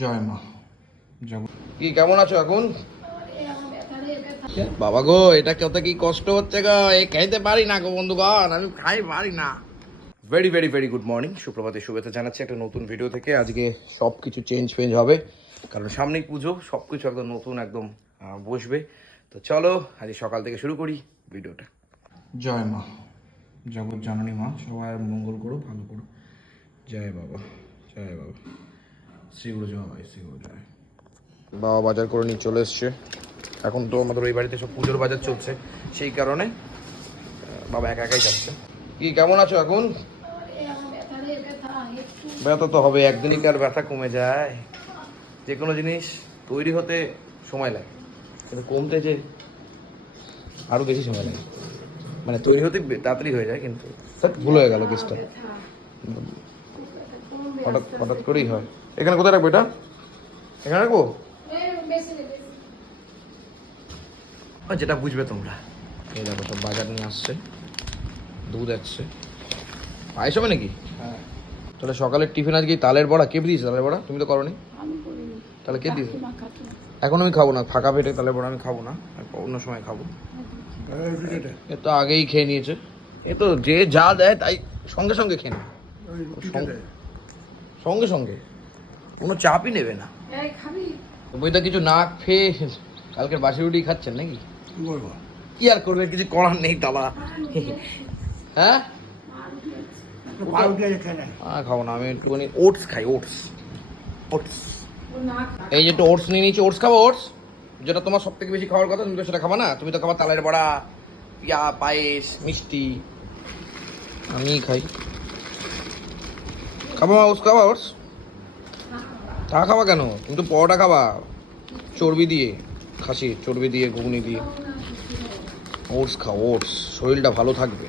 জয় মা। জগৎ কি কেমন আছো এখন? বাবা গো এটা কত কি কষ্ট হচ্ছে গো? এই খাইতে পারি না গো বন্ধুগণ আমি খাই পারি না। Very very very good morning সুপ্রভাতে শুভেচ্ছা জানাচ্ছি একটা নতুন ভিডিও থেকে। আজকে সব কিছু চেঞ্জ ফেঞ্জ হবে। কারণ সামনেই পুজো সব কিছু একদম নতুন একদম বসবে। তো চলো আজ সকাল থেকে শুরু করি ভিডিওটা জয় মা। জগৎ জননী মা সবাই মঙ্গল করো ভালো করো। জয় বাবা জয় বাবা। শ্রীগুরু জয় শ্রীগুরু জয় বাবা বাজার করে নিয়ে চলে এসছে। এখন তো আমাদের ওই বাড়িতে সব পুজোর বাজার চলছে। সেই কারণে বাবা একা একাই যাচ্ছে। কি, কেমন আছো এখন? ব্যথা তো হবে, একদিনই কি আর ব্যথা কমে যায়? যে কোনো জিনিস তৈরি হতে সময় লাগে। কিন্তু কমতে যে আরও বেশি সময় লাগে। মানে তৈরি হতে তাড়াতাড়ি হয়ে যায় কিন্তু। স্যার, ভুল হয়ে গেল কেসটা। হঠাৎ হঠাৎ করেই হয়। এখানে কোথায় রাখব এটা? এখানে রাখব? যেটা বুঝবে তোমরা। এই দেখো সব বাজার নিয়ে আসছে। দুধ আসছে পায়েস হবে নাকি? তাহলে সকালের টিফিন আজকে তালের বড়া। কে দিয়েছে তালের বড়া? তুমি তো করনি। তাহলে কে দিয়েছে? এখন আমি খাব না। ফাঁকা পেটে তালের বড়া আমি খাব না। অন্য সময় খাব। এ তো আগেই খেয়ে নিয়েছে। এ তো যে যা দেয় তাই সঙ্গে সঙ্গে খেয়ে নেয়। সঙ্গে- সঙ্গে সঙ্গে। কোনো চাপই নেবে না। বইটা কিছু না খেয়ে কালকের বাসি রুটি খাচ্ছেন নাকি? কি আর করবে? কিছু করার নেই তালা। হ্যাঁ? খাব না আমি একটুখানি ওটস খাই ওটস। ওটস। এই যে একটু ওটস নিয়ে নিয়েছি ওটস খাব ওটস। যেটা তোমার সব থেকে বেশি খাওয়ার কথা তুমি তো সেটা খাবা না? তুমি তো খাবার তালের বড়া পিয়া পায়েস মিষ্টি। আমি খাই। খাব ওটস খাবা ওটস। তা খাবা কেন? তুমি তো পরোটা খাবা। চর্বি দিয়ে খাসি চর্বি দিয়ে ঘুগনি দিয়ে। ওটস খাও ওটস। শরীরটা ভালো থাকবে।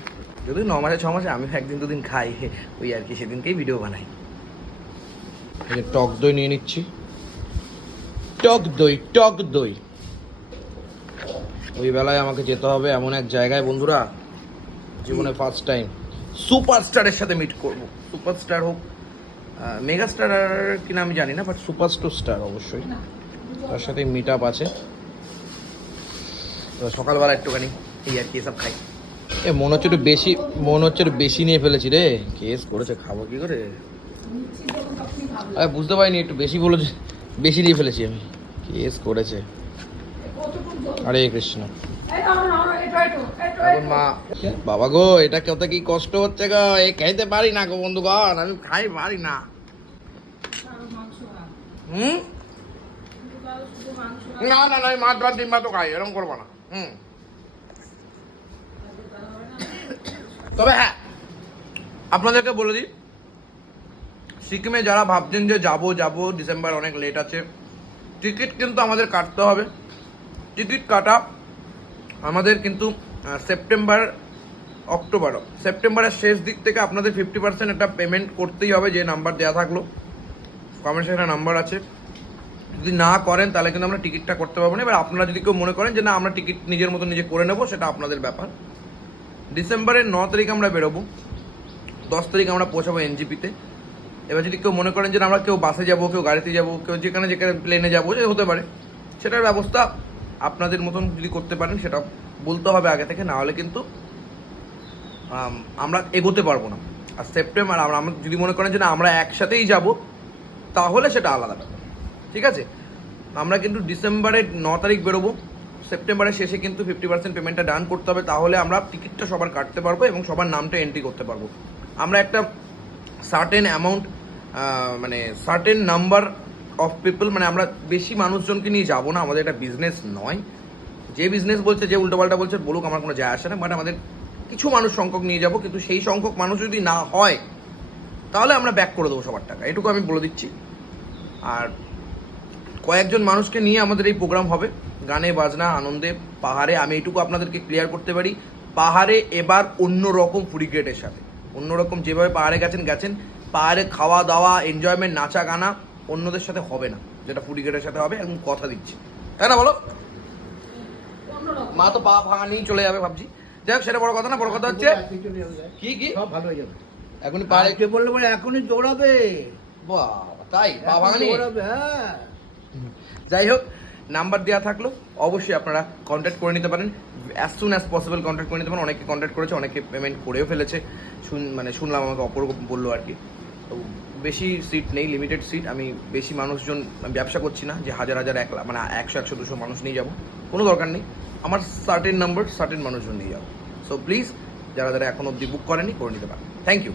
যদি ন মাসে ছ মাসে আমি একদিন দুদিন খাই ওই আর কি সেদিনকেই ভিডিও বানাই। এই টক দই নিয়ে নিচ্ছি। টক দই টক দই। ওই বেলায় আমাকে যেতে হবে এমন এক জায়গায় বন্ধুরা। জীবনে ফার্স্ট টাইম সুপারস্টারের সাথে মিট করব। সুপারস্টার হোক মেগাস্টার কিনা আমি জানি না বাট সুপার স্টার অবশ্যই তার সাথে মিট আপ আছে। তো সকালবেলা একটুখানি এই আর কি এসব খাই। এ মনে হচ্ছে একটু বেশি মনে হচ্ছে একটু বেশি নিয়ে ফেলেছি রে। কেস করেছে খাব কি করে? আরে বুঝতে পারিনি একটু বেশি বলেছে বেশি নিয়ে ফেলেছি আমি। কেস করেছে। হরে কৃষ্ণ। বাবা গো এটা কত কি কষ্ট হচ্ছে গো? এই খাইতে পারি না গো বন্ধুগণ, আমি খাই পারি না। হুম? না না না মাছ ভাত, ডিম ভাতও খাই, এরকম করব না। হুম। তবে হ্যাঁ আপনাদেরকে বলে দিই, সিকিমে যারা ভাবছেন যে যাব যাব, ডিসেম্বর অনেক লেট আছে, টিকিট কিন্তু আমাদের কাটতে হবে। টিকিট কাটা আমাদের কিন্তু সেপ্টেম্বর অক্টোবর সেপ্টেম্বরের শেষ দিক থেকে আপনাদের ফিফটি পার্সেন্ট একটা পেমেন্ট করতেই হবে, যে নাম্বার দেওয়া থাকল। কমেন্ট সেখানে নাম্বার আছে। যদি না করেন, তাহলে কিন্তু আমরা টিকিটটা করতে পারব না। এবার আপনারা যদি কেউ মনে করেন যে না, আমরা টিকিট নিজের মতো নিজে করে নেব, সেটা আপনাদের ব্যাপার। ডিসেম্বরের ন তারিখ আমরা বেরোবো। দশ তারিখ আমরা পৌঁছাবো এনজিপিতে এবার যদি কেউ মনে করেন যে আমরা কেউ বাসে যাব, কেউ গাড়িতে যাব, কেউ যেখানে যেখানে প্লেনে যাব সে হতে পারে, সেটার ব্যবস্থা আপনাদের মতন যদি করতে পারেন, সেটা বলতে হবে আগে থেকে না হলে কিন্তু আমরা এগোতে পারব না। আর সেপ্টেম্বর, আমরা আমরা যদি মনে করেন যে না, আমরা একসাথেই যাব, তাহলে সেটা আলাদা ব্যাপার। ঠিক আছে? আমরা কিন্তু ডিসেম্বরের ন তারিখ বেরোবো। সেপ্টেম্বরের শেষে কিন্তু ফিফটি পার্সেন্ট পেমেন্টটা ডান করতে হবে, তাহলে আমরা টিকিটটা সবার কাটতে পারব এবং সবার নামটা এন্ট্রি করতে পারব। আমরা একটা সার্টেন অ্যামাউন্ট মানে সার্টেন নাম্বার অফ পিপল মানে আমরা বেশি মানুষজনকে নিয়ে যাব না, আমাদের একটা বিজনেস নয়। যে বিজনেস বলছে, যে উল্টোপাল্টা বলছে, বলুক, আমার কোনো যায় আসে না বাট আমাদের কিছু মানুষ সংখ্যক নিয়ে যাব, কিন্তু সেই সংখ্যক মানুষ যদি না হয়, তাহলে আমরা ব্যাক করে দেবো সবার টাকা। এটুকু আমি বলে দিচ্ছি। আর কয়েকজন মানুষকে নিয়ে আমাদের এই প্রোগ্রাম হবে। গানে, বাজনা, আনন্দে, পাহাড়ে, আমি এইটুকু আপনাদেরকে ক্লিয়ার করতে পারি। পাহাড়ে এবার অন্য রকম ফুরিগ্রেটের সাথে। অন্যরকম যেভাবে পাহাড়ে গেছেন গেছেন। পাহাড়ে খাওয়া দাওয়া এনজয়মেন্ট নাচা গানা অন্যদের সাথে হবে না যেটা ফুরিগ্রেটের সাথে হবে একদম কথা দিচ্ছি। তাই না বলো? মা তো পা ভাঙা নিয়েই চলে যাবে ভাবছি। যাই হোক সেটা বড় কথা না বড় কথা হচ্ছে কি কি? সব ভালো হয়ে যাবে। এখনই পাহাড়ে আরেকটু বললে বলে এখনই দৌড়াবে। বাবা তাই? পা এখন ভাঙানি দৌড়াবে, হ্যাঁ। যাই হোক নাম্বার দেওয়া থাকল অবশ্যই আপনারা কন্ট্যাক্ট করে নিতে পারেন। As soon as possible contact করে নিতে পারেন। অনেকে কন্ট্যাক্ট করেছে অনেকে পেমেন্ট করেও ফেলেছে। শুন মানে শুনলাম আমাকে অপূর্ব বলল আর কি। তো বেশি সিট নেই লিমিটেড সিট আমি বেশি মানুষজন ব্যবসা করছি না যে হাজার হাজার, এক মানে একশো একশো, দুশো মানুষ নিয়ে যাব। কোনো দরকার নেই। আমার সার্টেন নাম্বার সার্টেন মানুষজন নিয়ে যাব। সো প্লিজ যারা যারা এখন অবধি বুক করেনি, করে নিতে পারেন থ্যাংক ইউ